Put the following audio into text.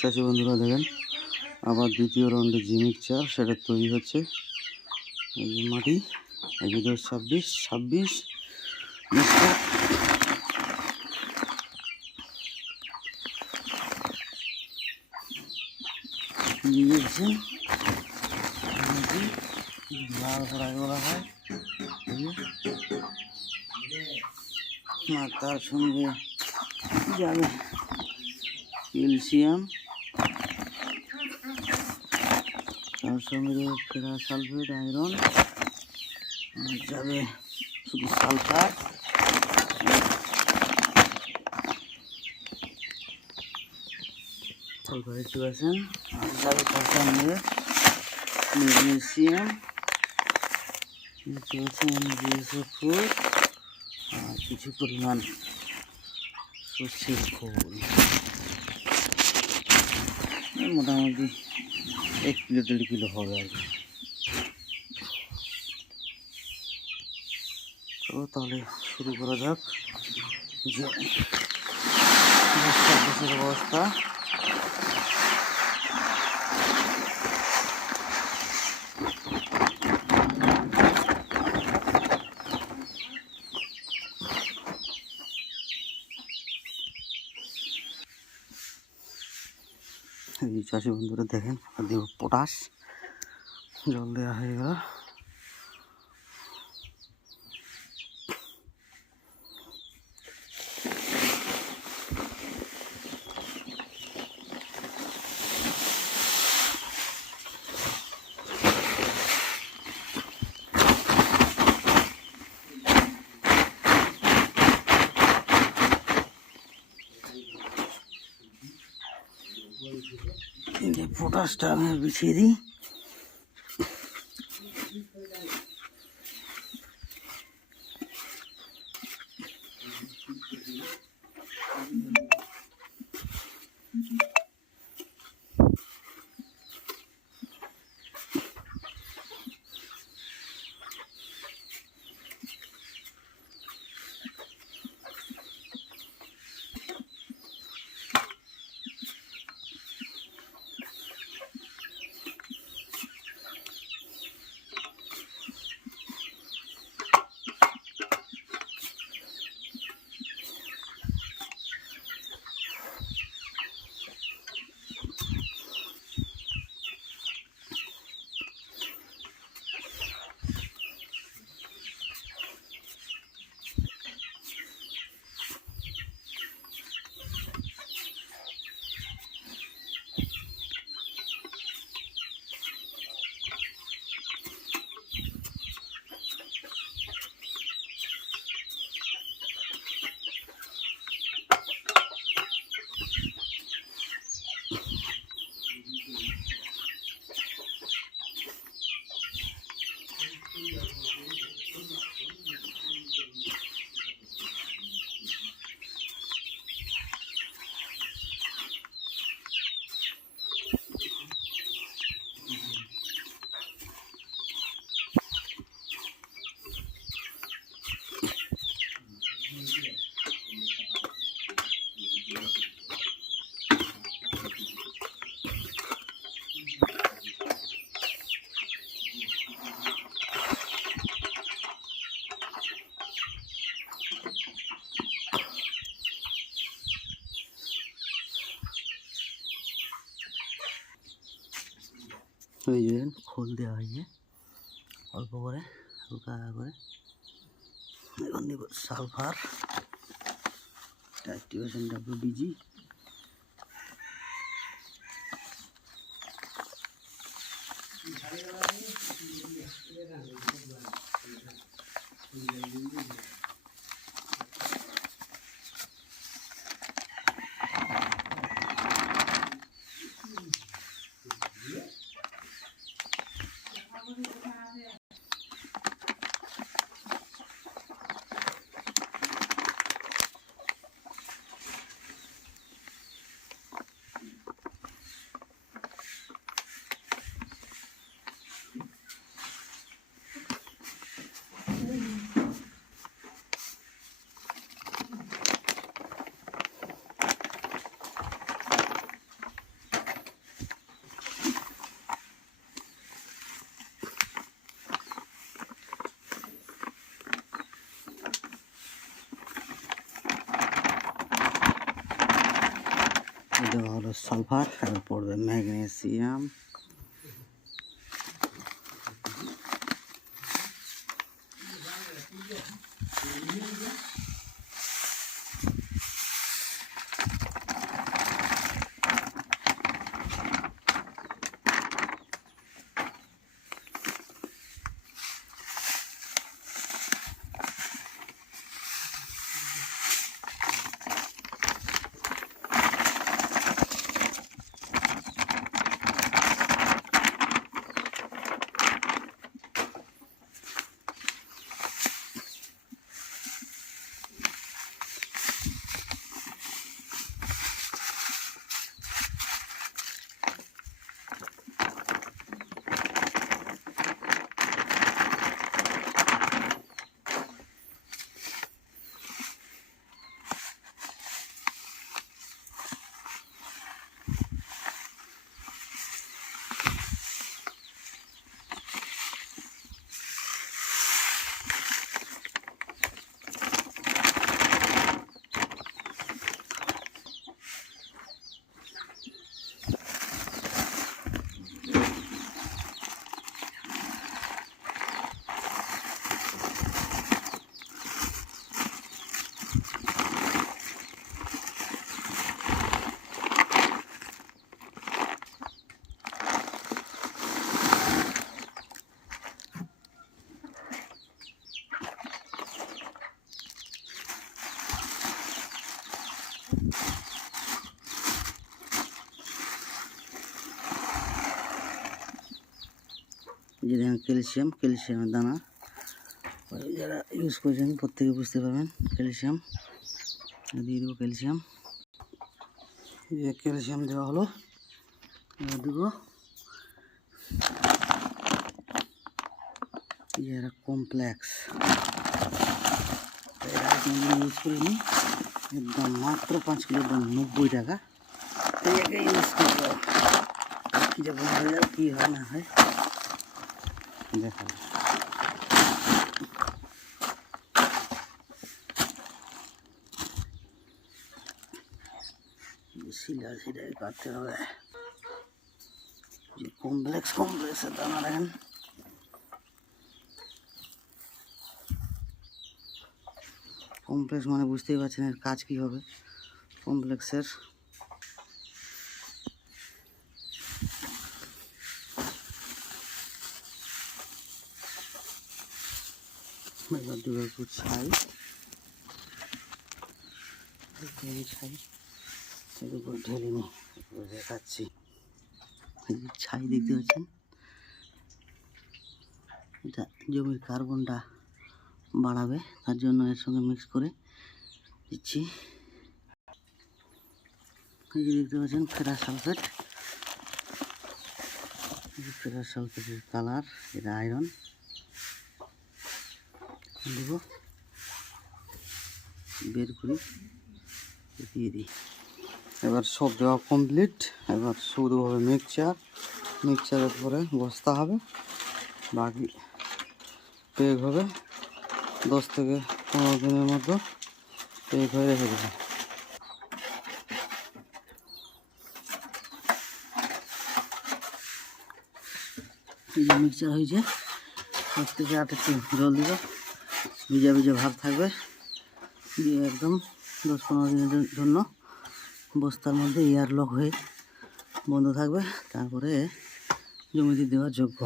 চাষি বন্ধুরা দেখেন, আবার দ্বিতীয় রাউন্ডে যে মিক্সচার সেটা তৈরি হচ্ছে। এই মাটি, এই ছাব্বিশ ছাব্বিশ লাল কড়াই করা হয়। তার সঙ্গে যাবে। ক্যালসিয়াম তার সঙ্গে যাবে ফেরা সালফেট আয়রন। আর যাবে শুধু সালফার। সালফার দেখতে পাচ্ছেন আর যাবে তার সঙ্গে ম্যাগনেসিয়াম। আর কিছু পরিমাণ সর্ষের এই মোটামুটি এক কিলো দেড় কিলো হবে আর কি তো তাহলে শুরু করা যাক যে অবস্থা এই চাষি বন্ধুরা দেখেন দেব পটাশ। জল দেওয়া হয়ে গেল। এই পটাশটা আমি বিছিয়ে দিই। ওই যে খোল দেওয়া হয়েছে। অল্প করে, হালকা করে। এখন দিব sulphur. Thirty percent W DG Thank. Sulphur আর পড়বে ম্যাগনেসিয়াম। এই যে দেখেন ক্যালসিয়াম, ক্যালসিয়ামের দানা। যারা ইউজ করছেন প্রত্যেকে বুঝতে পারবেন, ক্যালসিয়াম। দিয়ে দেবো ক্যালসিয়াম। যে ক্যালসিয়াম দেওয়া হলো, এবার দেবো। এই কমপ্লেক্স ইউজ করিনি এর দাম মাত্র পাঁচ কিলোর দাম নব্বই টাকা। এই ইউজ করব। কী যাবে কী হয় না হয়। দেখা শিলা শিলায় কাটতে হবে। কমপ্লেক্স কমপ্লেক্সের দানা দেখেন কমপ্লেক্স মানে বুঝতেই পারছেন এর কাজ কী হবে। কমপ্লেক্সের একটু ছাই। ছাই। এর উপর ঢেলে এরপর দেখাচ্ছি। ছাই দেখতে পাচ্ছেন? এটা জমির কার্বনটা বাড়াবে, তার জন্য এর সঙ্গে মিক্স করে দিচ্ছি। দেখতে পাচ্ছেন ফেরাস সালফেট। ফেরাস সালফেটের কালার, এটা আয়রন। দেব। বের করি, দিয়ে দিই। এবার সব দেওয়া কমপ্লিট এবার শুধু হবে মিক্সচার মিক্সচারের পরে বস্তা হবে। বাকি পেক হবে। দশ থেকে পনেরো দিনের মতো পেক হয়ে রেখে দেবে। মিক্সচার হয়েছে, দশ থেকে আট একটু জল দিব। ভিজা ভিজা ভাব থাকবে। দিয়ে একদম দশ পনেরো দিনের জন্য বস্তার মধ্যে এয়ারলক হয়ে বন্ধ থাকবে। তারপরে জমিতে দেওয়ার যোগ্য।